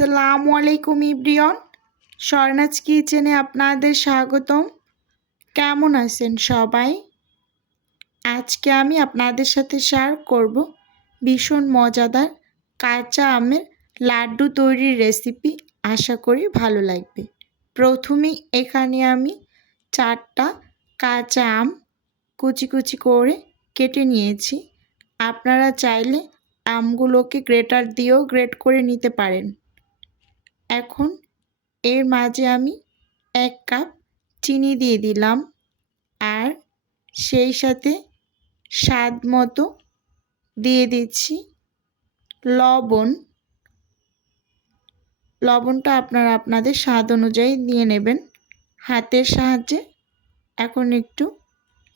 আসসালামু আলাইকুম ইব্রিয়ন। স্বর্ণাজ কিচেনে আপনাদের স্বাগতম। কেমন আছেন সবাই? আজকে আমি আপনাদের সাথে শেয়ার করব ভীষণ মজাদার কাঁচা আমের লাড্ডু তৈরির রেসিপি আশা করি ভালো লাগবে। প্রথমেই এখানে আমি চারটা কাঁচা আম কুচি কুচি করে কেটে নিয়েছি। আপনারা চাইলে আমগুলোকে গ্রেটার দিয়েও গ্রেট করে নিতে পারেন। এখন এর মাঝে আমি এক কাপ চিনি দিয়ে দিলাম আর সেই সাথে স্বাদ মতো দিয়ে দিচ্ছি লবণ। লবণটা আপনারা আপনাদের স্বাদ অনুযায়ী দিয়ে নেবেন। হাতের সাহায্যে এখন একটু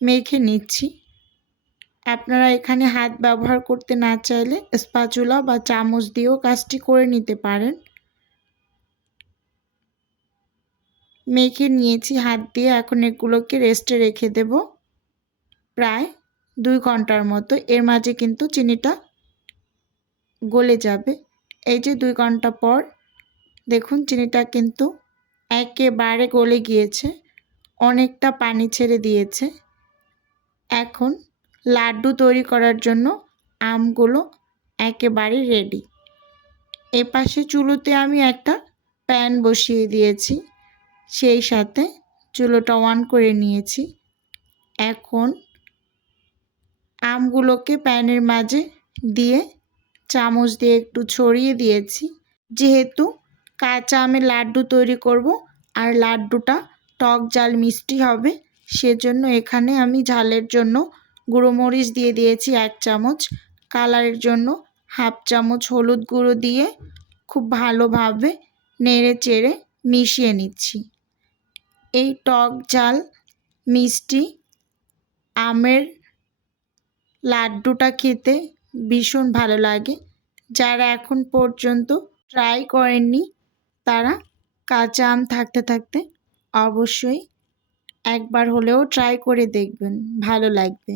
মেখে নিচ্ছি। আপনারা এখানে হাত ব্যবহার করতে না চাইলে স্পাচুলা বা চামচ দিয়েও কাজটি করে নিতে পারেন। মেখে নিয়েছি হাত দিয়ে, এখন এগুলোকে রেস্টে রেখে দেব। প্রায় দুই ঘণ্টার মতো। এর মাঝে কিন্তু চিনিটা গলে যাবে। এই যে দুই ঘণ্টা পর, দেখুন চিনিটা কিন্তু একেবারে গলে গিয়েছে। অনেকটা পানি ছেড়ে দিয়েছে। এখন লাড্ডু তৈরি করার জন্য আমগুলো একেবারে রেডি এপাশে চুলোতে আমি একটা প্যান বসিয়ে দিয়েছি। সেই সাথে চুলোটা অন করে নিয়েছি। এখন আমগুলোকে প্যানের মাঝে দিয়ে চামচ দিয়ে একটু ছড়িয়ে দিয়েছি। যেহেতু কাঁচা আমের লাড্ডু তৈরি করব আর লাড্ডুটা টক জাল মিষ্টি হবে, সেজন্য এখানে আমি ঝালের জন্য গুঁড়ো মরিচ দিয়ে দিয়েছি এক চামচ, কালারের জন্য হাফ চামচ হলুদ গুঁড়ো দিয়ে খুব ভালোভাবে নেড়ে চেড়ে মিশিয়ে নিচ্ছি। এই টক জাল, মিষ্টি, আমের লাড্ডুটা খেতে ভীষণ ভালো লাগে। যারা এখন পর্যন্ত ট্রাই করেননি, তারা কাঁচা আম থাকতে থাকতে অবশ্যই একবার হলেও ট্রাই করে দেখবেন, ভালো লাগবে।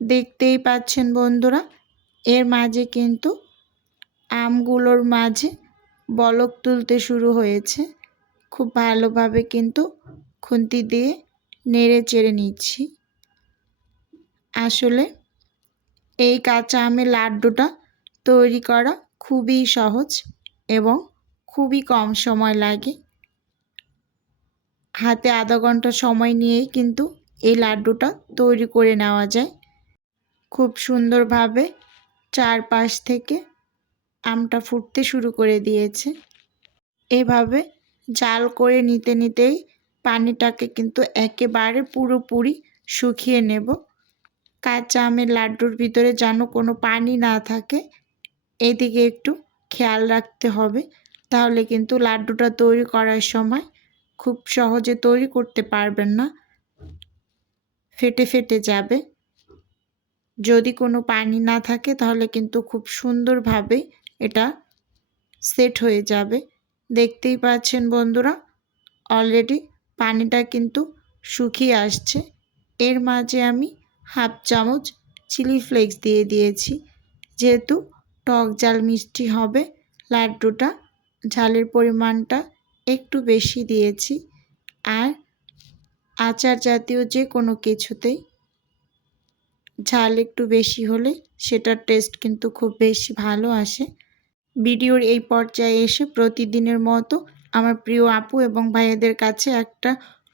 দেখতেই পাচ্ছেন বন্ধুরা, এর মাঝে কিন্তু আমগুলোর মাঝে বলক তুলতে শুরু হয়েছে। খুব ভালোভাবে কিন্তু খুন্তি দিয়ে নেড়ে চেড়ে নিচ্ছি। আসলে এই কাঁচা আমের লাড্ডুটা তৈরি করা খুবই সহজ এবং খুবই কম সময় লাগে। হাতে আধা ঘণ্টা সময় নিয়েই কিন্তু এই লাড্ডুটা তৈরি করে নেওয়া যায়। খুব সুন্দরভাবে চারপাশ থেকে আমটা ফুটতে শুরু করে দিয়েছে। এভাবে জাল করে নিতে নিতেই পানিটাকে কিন্তু একেবারে পুরোপুরি শুকিয়ে নেব। কাঁচা আমের লাড্ডুর ভিতরে যেন কোনো পানি না থাকে, এদিকে একটু খেয়াল রাখতে হবে। তাহলে কিন্তু লাড্ডুটা তৈরি করার সময় খুব সহজে তৈরি করতে পারবেন না। ফেটে ফেটে যাবে। যদি কোনো পানি না থাকে তাহলে কিন্তু খুব সুন্দরভাবে এটা সেট হয়ে যাবে। দেখতেই পাচ্ছেন বন্ধুরা অলরেডি পানিটা কিন্তু শুকিয়ে আসছে। এর মাঝে আমি হাফ চামচ চিলি ফ্লেক্স দিয়ে দিয়েছি। যেহেতু টক জাল মিষ্টি হবে, লাড্ডুটা ঝালের পরিমাণটা একটু বেশি দিয়েছি। আর আচার জাতীয় যে কোনো কিছুতেই ঝাল একটু বেশি হলে সেটার টেস্ট কিন্তু খুব বেশি ভালো আসে। ভিডিওর এই পর্যায়ে এসে প্রতিদিনের মতো আমার প্রিয় আপু এবং ভাইয়াদের কাছে একটা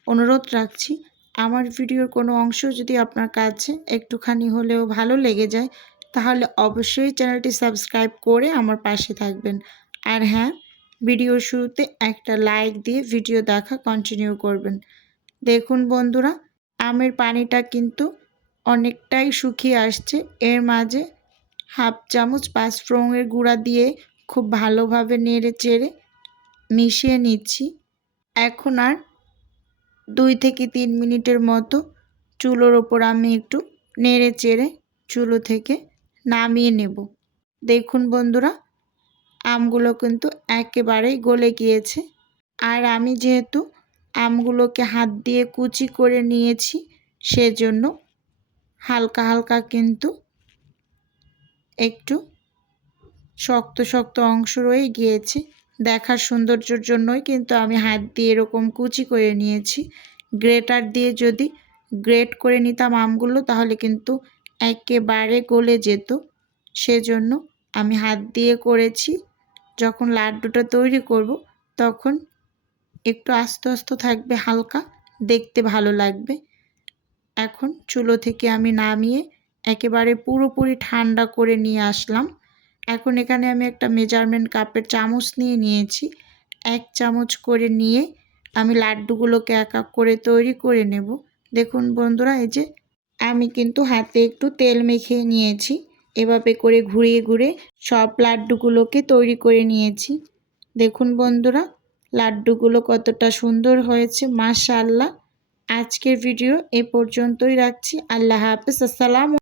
অনুরোধ রাখছি। আমার ভিডিওর কোনো অংশ যদি আপনার কাছে একটুখানি হলেও ভালো লেগে যায়, তাহলে অবশ্যই চ্যানেলটি সাবস্ক্রাইব করে আমার পাশে থাকবেন। আর হ্যাঁ ভিডিওর শুরুতে একটা লাইক দিয়ে ভিডিও দেখা কন্টিনিউ করবেন। দেখুন বন্ধুরা, আমের পানিটা কিন্তু অনেকটাই শুকিয়ে আসছে। এর মাঝে হাফ চামচ পাঁচফোড়নের গুঁড়া দিয়ে খুব ভালোভাবে নেড়ে চেড়ে মিশিয়ে নিচ্ছি। এখন আর দুই থেকে তিন মিনিটের মতো চুলোর ওপর আমি একটু নেড়ে চেড়ে চুলো থেকে নামিয়ে নেব। দেখুন বন্ধুরা, আমগুলো কিন্তু একেবারেই গলে গিয়েছে। আর আমি যেহেতু আমগুলোকে হাত দিয়ে কুচি করে নিয়েছি, সেজন্য হালকা হালকা কিন্তু একটু শক্ত শক্ত অংশ রয়ে গিয়েছে। দেখার সৌন্দর্যের জন্যই কিন্তু আমি হাত দিয়ে এরকম কুচি করে নিয়েছি। গ্রেটার দিয়ে যদি গ্রেট করে নিতাম আমগুলো, তাহলে কিন্তু একেবারে গলে যেত। সেজন্য আমি হাত দিয়ে করেছি। যখন লাড্ডুটা তৈরি করব, তখন একটু আস্তে আস্তে থাকবে হালকা, দেখতে ভালো লাগবে। এখন চুলো থেকে আমি নামিয়ে একেবারে পুরোপুরি ঠান্ডা করে নিয়ে আসলাম। এখন এখানে আমি একটা মেজারমেন্ট কাপের চামচ নিয়ে নিয়েছি। এক চামচ করে নিয়ে আমি লাড্ডুগুলোকে এক এক করে তৈরি করে নেব। দেখুন বন্ধুরা, এই যে আমি কিন্তু হাতে একটু তেল মেখে নিয়েছি। এভাবে করে ঘুরিয়ে ঘুরে সব লাড্ডুগুলোকে তৈরি করে নিয়েছি। দেখুন বন্ধুরা, লাড্ডুগুলো কতটা সুন্দর হয়েছে, মাশাআল্লাহ। আজকের ভিডিও এ পর্যন্তই রাখছি। আল্লাহ হাফেজ, আসসালাম